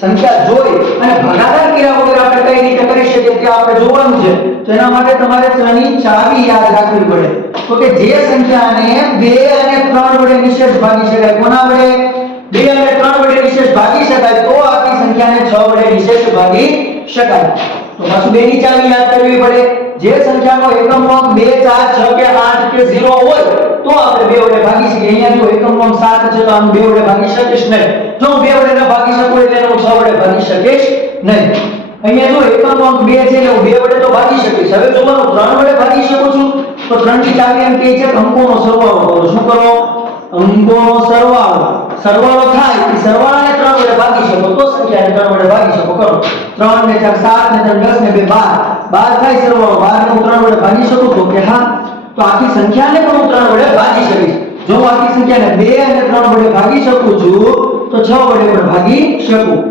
સંખ્યા જોઈ અને ભાગાકાર કર્યા વગર આપણે કઈ રીતે કરી શકીએ તે આપણે જોવાનું છે. તો એના માટે તમારે ત્રણની ચાવી યાદ રાખવી પડે. તો કે જે સંખ્યાને 2 અને 3 વડે નિશેષ ભાગી શકાય, કોના વડે? 2 અને 3 વડે નિશેષ ભાગી શકાય તો આખી સંખ્યાને 6 વડે નિશેષ ભાગી શકાય. તો પાછું 2 ની ચાવી યાદ કરવી પડે. જે સંખ્યાનો એકમ અંક 2 4 6 કે 8 કે 0 હોય તો આપણે 2 વડે ભાગી શકીએ. અહીંયા જો એકમ અંક 7 છે તો આમ 2 વડે ભાગી શકીશ નહીં. જો 2 વડે ન ભાગી શકું એટલે હું 6 વડે ભાગી શકીશ નહીં. અહીંયા જો એકમ અંક 2 છે એટલે હું 2 વડે તો ભાગી શકીશ. હવે જો હું 3 વડે ભાગી શકું છું તો 3 ની ચાવી એમ કહે છે કે અંકોનો સરવાળો કરો. શું કરો? અંકોનો સરવાળો. સરવાળો થાય કે સરવાળાને 3 વડે ભાગી શકો તો સંખ્યાને 3 વડે ભાગી શકો. કરો 3 ને 4 7 ને 3 10 ને 2 12 થાય સરવાળો. 12 ને હું 3 વડે ભાગી શકું તો કે હા. તો આખી સંખ્યાને પણ હું 3 વડે ભાગી શકીશ. જો હું આખી સંખ્યાને 2 અને 3 વડે ભાગી શકું છું તો 6 વડે પણ ભાગી શકું.